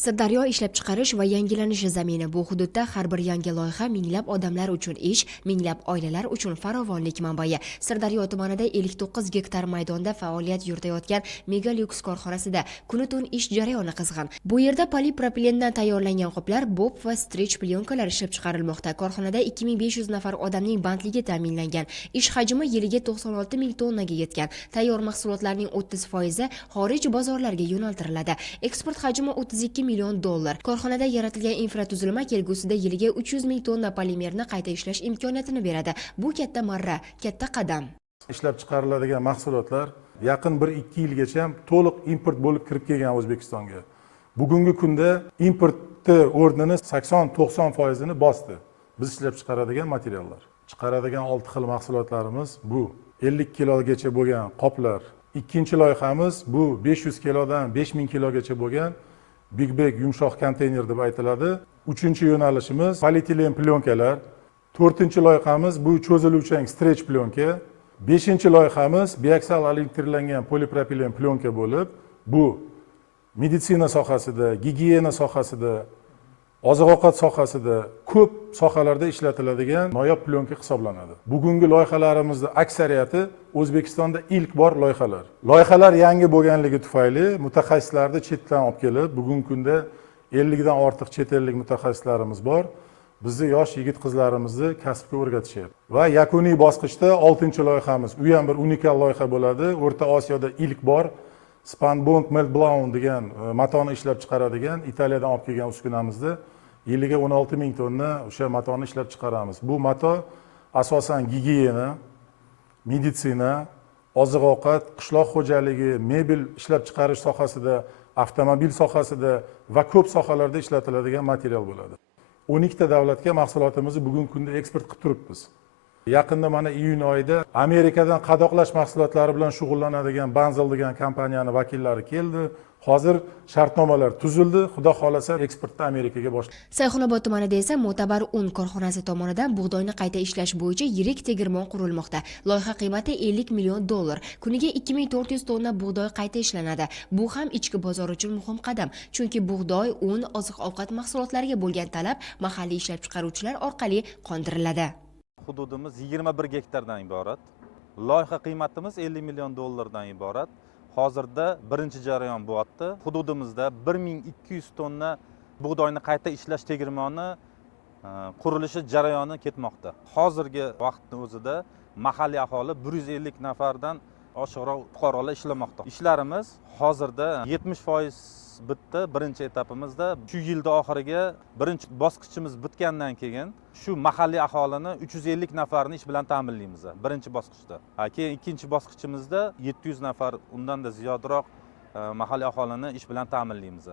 Sirdaryo ishlab chiqarish va yangilanish zamini. Bu hududda har bir yangi loyiha minglab odamlar uchun ish, minglab oilalar uchun farovonlik manbai. Sirdaryo tumanida 59 gektar maydonda faoliyat yuritayotgan mega lyuks korxonasida kun-tun ish jarayoni qizg'in. Bu yerda polipropilendan tayyorlangan qoplar, bob va strech plyonkalar ishlab chiqarilmoqda. Korxonada 2500 nafar odamning bandligi ta'minlangan. Ish hajmi yiliga 96 ming tonnaga yetgan. Tayyor mahsulotlarning 30% xorij bozorlarga yo'naltiriladi. Eksport hajmi 32 million dollar. Korxonada yaratilgan infratuzilma kelgusida yiliga 300 ming tonna polimerni qayta ishlash imkoniyatini beradi. Bu katta marra, katta qadam. Ishlab chiqariladigan mahsulotlar yaqin 1-2 yilgacha to'liq import bo'lib kirib kelgan O'zbekistonga. Bugungi kunda importni o'rnini 80-90% bosdi. Biz ishlab chiqaradigan materiallar. Chiqaradigan 6 xil mahsulotlarimiz bu. 50 kilogacha bo'lgan qoplar. Ikkinchi loyihamiz bu 500 kilodan 5000 kilogacha bo'lgan Big Bag yumshoq konteyner deb aytiladi. Uchinchi yo'nalishimiz polietilen plyonkalar. To'rtinchi loyihamiz bu cho'ziluvchan strech plyonka. Beshinchi loyihamiz biaksal elektrlangan polipropilen plyonka bo'lib, bu meditsina sohasida, gigiyena sohasida, oziq-ovqat sohasida ko'p sohalarda ishlatiladigan noyob plyonka hisoblanadi. Bugungi loyihalarimizning aksariyati O'zbekistonda ilk bor loyihalar. Loyihalar yangi bo'lganligi tufayli mutaxassislarni chetdan olib kelib, bugungi kunda 50 dan ortiq chet ellik mutaxassislarimiz bor. Bizni yosh yigit-qizlarimizni kasbga o'rgatishyapti. Va yakuniy bosqichda 6-loyihamiz, u ham bir unikal loyiha bo'ladi. O'rta Osiyoda ilk bor Spanbond Meltblown degan matoni ishlab chiqaradigan Italiyadan olib kelgan uskunamizni yiliga 16 ming tonna o'sha matoni ishlab chiqaramiz. Bu mato asosan gigiyena, meditsina, oziq-ovqat, qishloq xo'jaligi, mebel ishlab chiqarish sohasida, avtomobil sohasida va ko'p sohalarda ishlatiladigan material bo'ladi. 12 ta davlatga mahsulotimizni bugungi kunda eksport qilib turibmiz. Yaqinda mana iyun oyida Amerikadan qadoqlash mahsulotlari bilan shug'ullanadigan Banzel degan kompaniyani vakillari keldi. Hozir shartnomalar tuzildi. Xudo xolasa eksportni Amerikaga boshlaydi. Sayxunobod tumanida esa Mo'tabar un korxonasi tomonidan bug'doyni qayta ishlash bo'yicha yirik tegirmon qurilmoqda. Loyiha qiymati 50 million dollar. Kuniga 2400 tonna bug'doy qayta ishlanadi. Bu ham ichki bozor uchun muhim qadam, chunki bug'doy, un, oziq-ovqat mahsulotlariga bo'lgan talab mahalliy ishlab chiqaruvchilar orqali qondiriladi. Hududimiz 21 gektardan iborat. Loyiha qiymatimiz 50 million dollardan iborat. Hozirda birinchi jarayon bo'lyapti. Hududimizda 1200 tonna bug'doyni qayta ishlash tegirmoni qurilishi jarayoni ketmoqda. Hozirgi vaqtning o'zida mahalliy aholi 150 nafardan oshiqroq fuqarolar ishlamoqda. Ishlarimiz hozirda 70% bitdi birinchi etapimizda. Shu yilda oxiriga birinchi bosqichimiz bitgandan keyin shu mahalliy aholini 350 nafarni ish bilan ta'minlaymiz birinchi bosqichda. Keyin ikkinchi bosqichimizda 700 nafar undan da ziyodroq mahalliy aholini ish bilan ta'minlaymiz.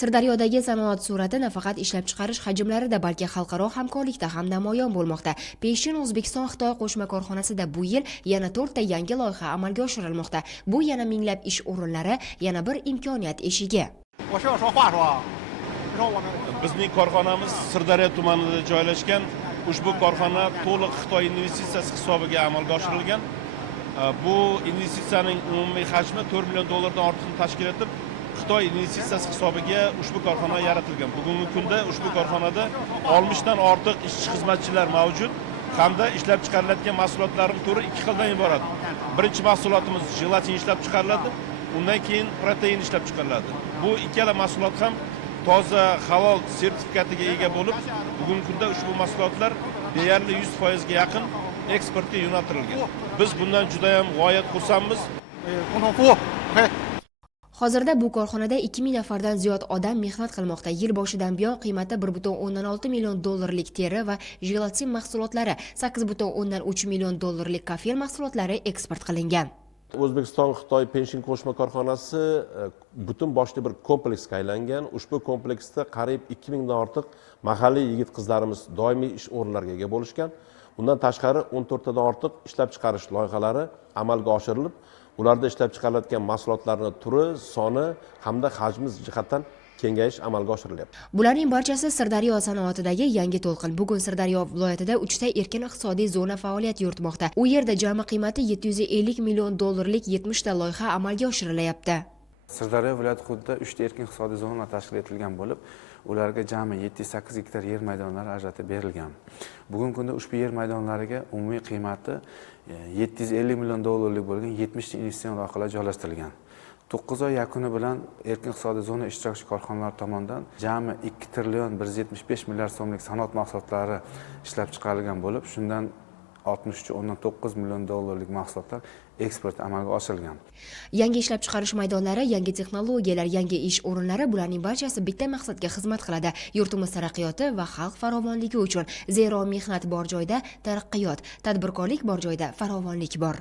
Sirdaryodagi sanoat surati nafaqat ishlab chiqarish hajmlarida, balki xalqaro hamkorlikda ham namoyon bo'lmoqda. Peshin O'zbekiston-Xitoy qo'shma korxonasida bu yil yana 4 ta yangi loyiha amalga oshirilmoqda. Bu yana minglab ish o'rinlari, yana bir imkoniyat eshigi. Bizning korxonamiz Sirdaryo tumanida joylashgan. Ushbu korxona to'liq Xitoy investitsiyasi hisobiga amalga oshirilgan. Bu investitsiyaning umumiy hajmi 4 million dollardan ortiqni tashkil etib, Xitoy investitsiyasi hisobiga ushbu korxona yaratilgan. Bugungi kunda ushbu korxonada 60 dan ortiq ishchi xizmatchilar mavjud hamda ishlab chiqarilayotgan mahsulotlarning turi 2 xildan iborat. Birinchi mahsulotimiz jelatin ishlab chiqariladi, undan keyin protein ishlab chiqariladi. Bu ikkala mahsulot ham toza, halol sertifikatiga ega bo'lib, bugungi kunda ushbu mahsulotlar deyarli 100% ga yaqin eksportga yo'naltirilgan. Biz bundan juda ham g'oyat xursandmiz. Hozirda bu korxonada 2000 nafardan ziyod odam mehnat qilmoqda. Yil boshidan buyon qiymati 1,16 million dollarlik teri va jelatin mahsulotlari, 8,3 million dollarlik kafir mahsulotlari eksport qilingan. O'zbekiston-Xitoy Penshin qo'shma korxonasi butun boshli bir kompleksga aylangan. Ushbu kompleksda qariyb 2000 dan ortiq mahalliy yigit-qizlarimiz doimiy ish o'rinlariga ega bo'lishgan. Undan tashqari 14 tadan ortiq ishlab chiqarish loyihalari amalga oshirilib, ularda ishlab chiqarilayotgan mahsulotlarning turi, soni hamda hajmi jihatdan kengayish amalga oshirilyapti. Bularning barchasi Sirdaryo sanoatidagi yangi to'lqin. Bugun Sirdaryo viloyatida 3 ta erkin iqtisodiy zona faoliyat yuritmoqda. U yerda jami qiymati 750 million dollarlik 70 ta loyiha amalga oshirilyapti. Sirdaryo viloyati hududida 3 ta erkin iqtisodiy zonalar tashkil etilgan bo'lib, ularga jami 708 gektar yer maydonlari ajratib berilgan. Bugungi kunda ushbu yer maydonlariga umumiy qiymati 750 million dollarlik bo'lgan 70 ta investitsion loyihalar joylashtirilgan. 9 oy yakuni bilan erkin iqtisodiy zona ishtirokchi korxonalar tomonidan jami 2 trillion 175 milliard so'mlik sanoat mahsulotlari ishlab chiqarilgan bo'lib, shundan 63.9 million dollarlik mahsulotlar eksport amalga oshirilgan. Yangi ishlab chiqarish maydonlari, yangi texnologiyalar, yangi ish o'rinlari bularning barchasi bitta maqsadga xizmat qiladi: yurtimiz taraqqiyoti va xalq farovonligi uchun. Zero mehnat bor joyda taraqqiyot, tadbirkorlik bor joyda farovonlik bor.